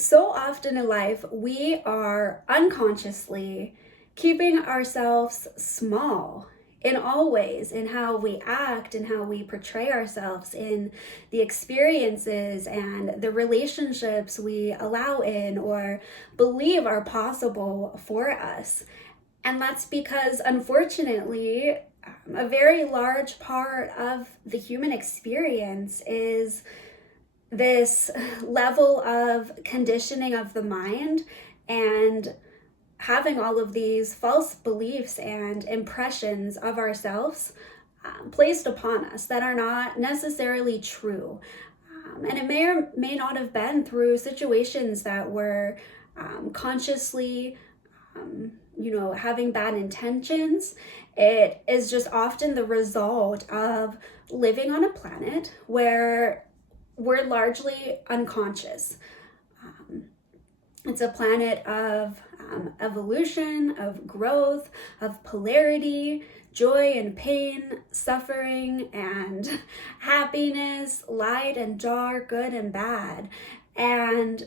So often in life, we are unconsciously keeping ourselves small in all ways, in how we act and how we portray ourselves, in the experiences and the relationships we allow in or believe are possible for us. And that's because, unfortunately, a very large part of the human experience is this level of conditioning of the mind and having all of these false beliefs and impressions of ourselves placed upon us that are not necessarily true. And it may or may not have been through situations that were consciously, having bad intentions. It is just often the result of living on a planet where we're largely unconscious. It's a planet of evolution, of growth, of polarity, joy and pain, suffering and happiness, light and dark, good and bad. And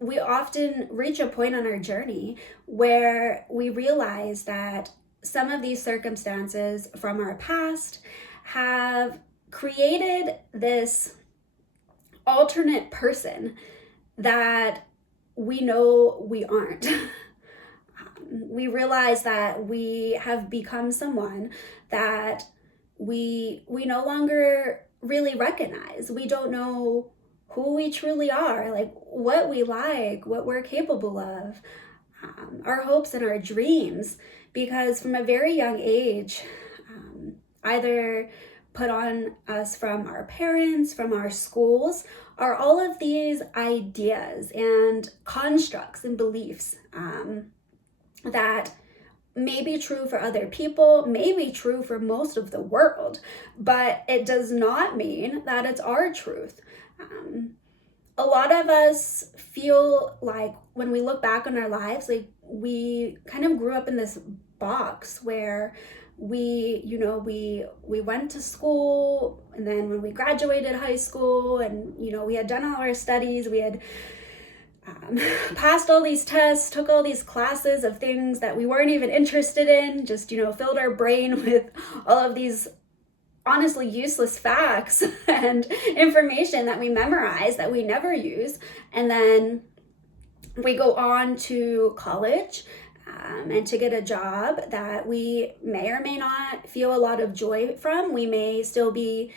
we often reach a point on our journey where we realize that some of these circumstances from our past have created this alternate person that we know we aren't. We realize that we have become someone that we no longer really recognize. We don't know who we truly are, like what we like, what we're capable of, our hopes and our dreams, because from a very young age, either put on us from our parents, from our schools, are all of these ideas and constructs and beliefs that may be true for other people, may be true for most of the world, but it does not mean that it's our truth. A lot of us feel like when we look back on our lives, like we kind of grew up in this box where we went to school, and then when we graduated high school and we had done all our studies, we had passed all these tests, took all these classes of things that we weren't even interested in, just filled our brain with all of these honestly useless facts and information that we memorize that we never use. And then we go on to college and to get a job that we may or may not feel a lot of joy from. We may still be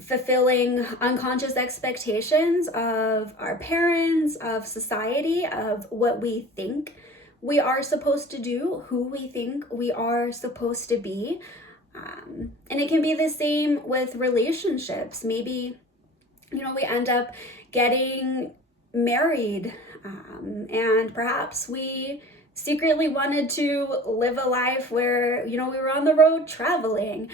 fulfilling unconscious expectations of our parents, of society, of what we think we are supposed to do, who we think we are supposed to be. And it can be the same with relationships. Maybe, we end up getting married, and perhaps we secretly wanted to live a life where, we were on the road traveling,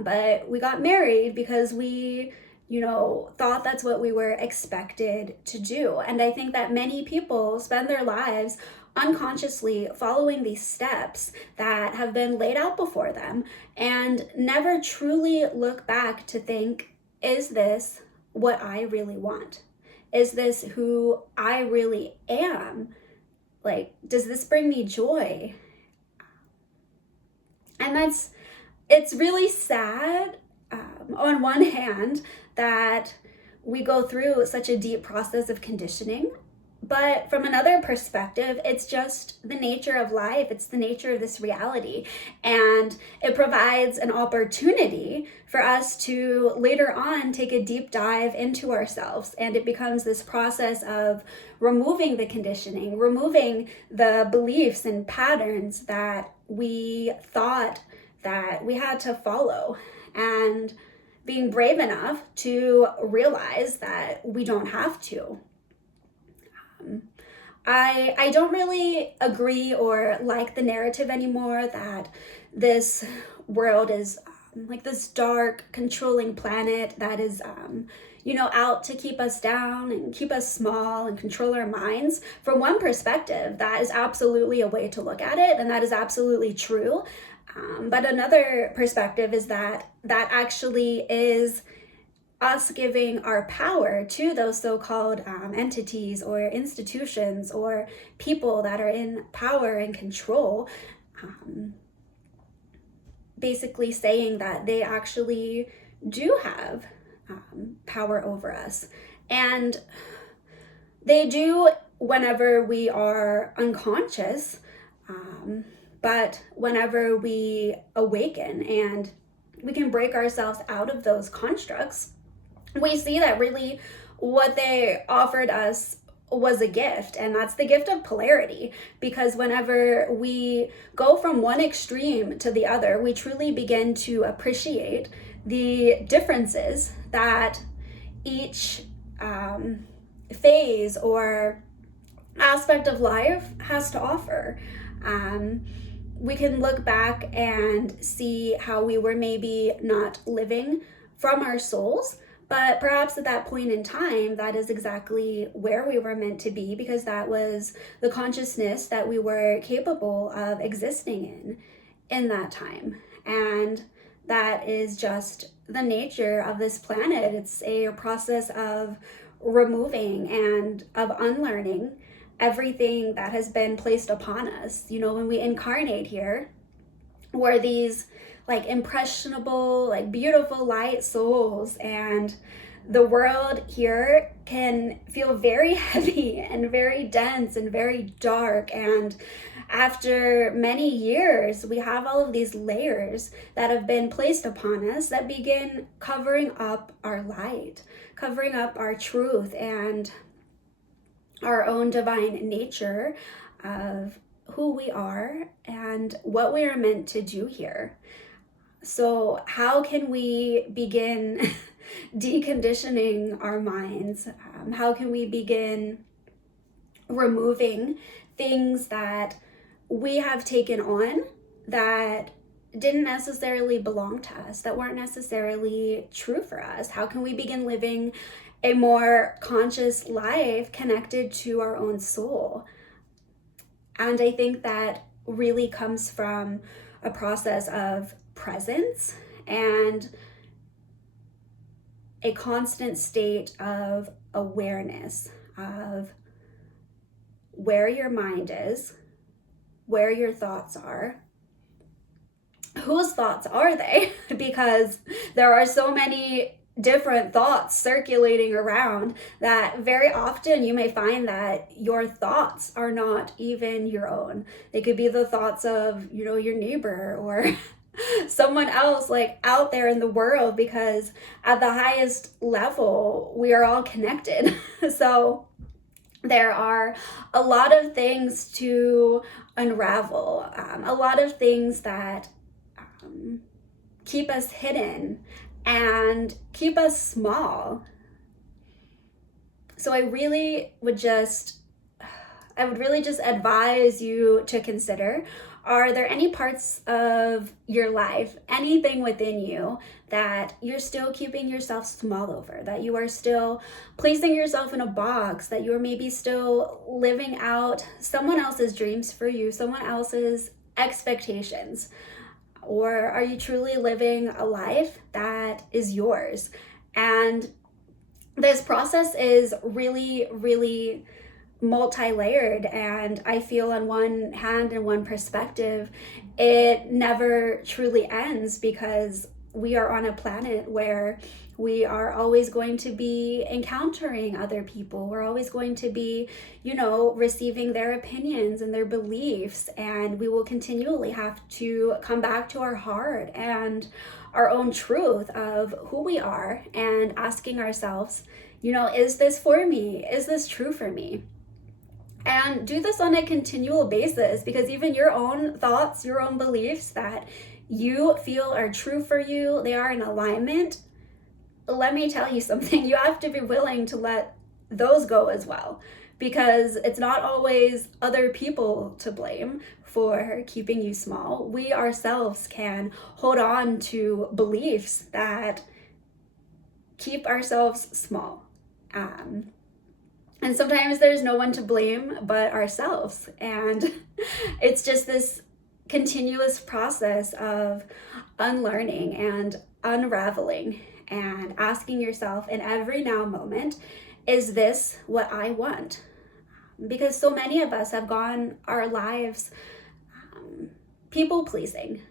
but we got married because we, thought that's what we were expected to do. And I think that many people spend their lives unconsciously following these steps that have been laid out before them and never truly look back to think, is this what I really want? Is this who I really am? Like, does this bring me joy? And it's really sad, on one hand, that we go through such a deep process of conditioning. But from another perspective, it's just the nature of life. It's the nature of this reality. And it provides an opportunity for us to later on take a deep dive into ourselves. And it becomes this process of removing the conditioning, removing the beliefs and patterns that we thought that we had to follow, and being brave enough to realize that we don't have to. I don't really agree or like the narrative anymore that this world is like this dark, controlling planet that is, out to keep us down and keep us small and control our minds. From one perspective, that is absolutely a way to look at it, and that is absolutely true. But another perspective is that actually is us giving our power to those so-called entities or institutions or people that are in power and control, basically saying that they actually do have power over us. And they do whenever we are unconscious, but whenever we awaken and we can break ourselves out of those constructs, we see that really what they offered us was a gift, and that's the gift of polarity. Because whenever we go from one extreme to the other, we truly begin to appreciate the differences that each phase or aspect of life has to offer. We can look back and see how we were maybe not living from our souls, but perhaps at that point in time, that is exactly where we were meant to be, because that was the consciousness that we were capable of existing in that time. And that is just the nature of this planet. It's a process of removing and of unlearning everything that has been placed upon us. You know, when we incarnate here, we're these like impressionable, like beautiful light souls, and the world here can feel very heavy and very dense and very dark. And after many years, we have all of these layers that have been placed upon us that begin covering up our light, covering up our truth and our own divine nature of who we are and what we are meant to do here. So how can we begin deconditioning our minds? How can we begin removing things that we have taken on that didn't necessarily belong to us, that weren't necessarily true for us? How can we begin living a more conscious life connected to our own soul? And I think that really comes from a process of presence and a constant state of awareness of where your mind is, where your thoughts are, whose thoughts are they? Because there are so many different thoughts circulating around that very often you may find that your thoughts are not even your own. They could be the thoughts of, you know, your neighbor or someone else like out there in the world, because at the highest level, we are all connected. So there are a lot of things to unravel, a lot of things that keep us hidden and keep us small. So I would really just advise you to consider, are there any parts of your life, anything within you that you're still keeping yourself small over, that you are still placing yourself in a box, that you are maybe still living out someone else's dreams for you, someone else's expectations? Or are you truly living a life that is yours? And this process is really, really multi-layered, and I feel on one hand and one perspective, it never truly ends, because we are on a planet where we are always going to be encountering other people. We're always going to be, you know, receiving their opinions and their beliefs, and we will continually have to come back to our heart and our own truth of who we are, and asking ourselves, you know, is this for me? Is this true for me? And do this on a continual basis, because even your own thoughts, your own beliefs that you feel are true for you, they are in alignment. Let me tell you something, you have to be willing to let those go as well, because it's not always other people to blame for keeping you small. We ourselves can hold on to beliefs that keep ourselves small. And sometimes there's no one to blame but ourselves. And it's just this continuous process of unlearning and unraveling. and asking yourself in every now moment, is this what I want? Because so many of us have gone our lives people pleasing,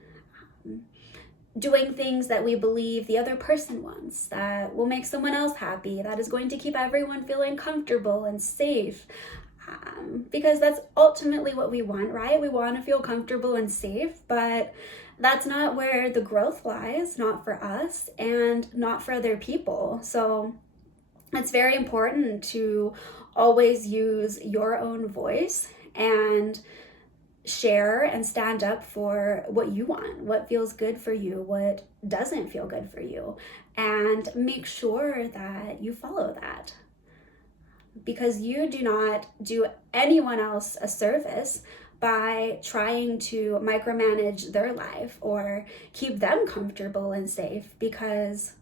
doing things that we believe the other person wants, that will make someone else happy, that is going to keep everyone feeling comfortable and safe. Because that's ultimately what we want, right? We want to feel comfortable and safe, but that's not where the growth lies, not for us and not for other people. So it's very important to always use your own voice and share and stand up for what you want, what feels good for you, what doesn't feel good for you, and make sure that you follow that. Because you do not do anyone else a service by trying to micromanage their life or keep them comfortable and safe, because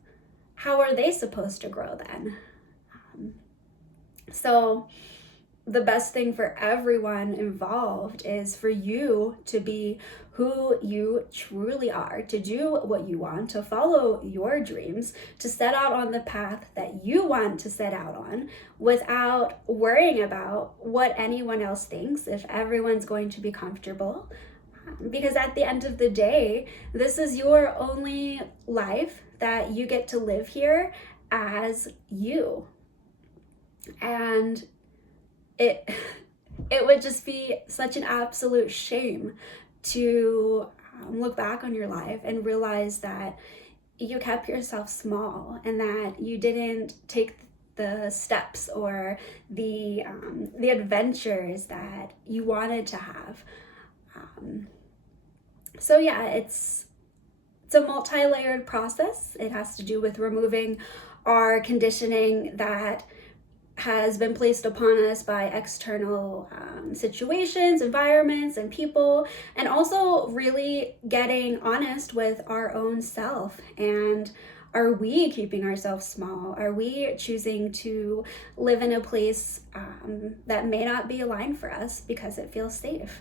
how are they supposed to grow then? So the best thing for everyone involved is for you to be who you truly are, to do what you want, to follow your dreams, to set out on the path that you want to set out on without worrying about what anyone else thinks, if everyone's going to be comfortable. Because at the end of the day, this is your only life that you get to live here as you. And it would just be such an absolute shame to look back on your life and realize that you kept yourself small and that you didn't take the steps or the adventures that you wanted to have. So yeah, it's a multi-layered process. It has to do with removing our conditioning that has been placed upon us by external situations, environments, and people, and also really getting honest with our own self. And are we keeping ourselves small? Are we choosing to live in a place that may not be aligned for us because it feels safe?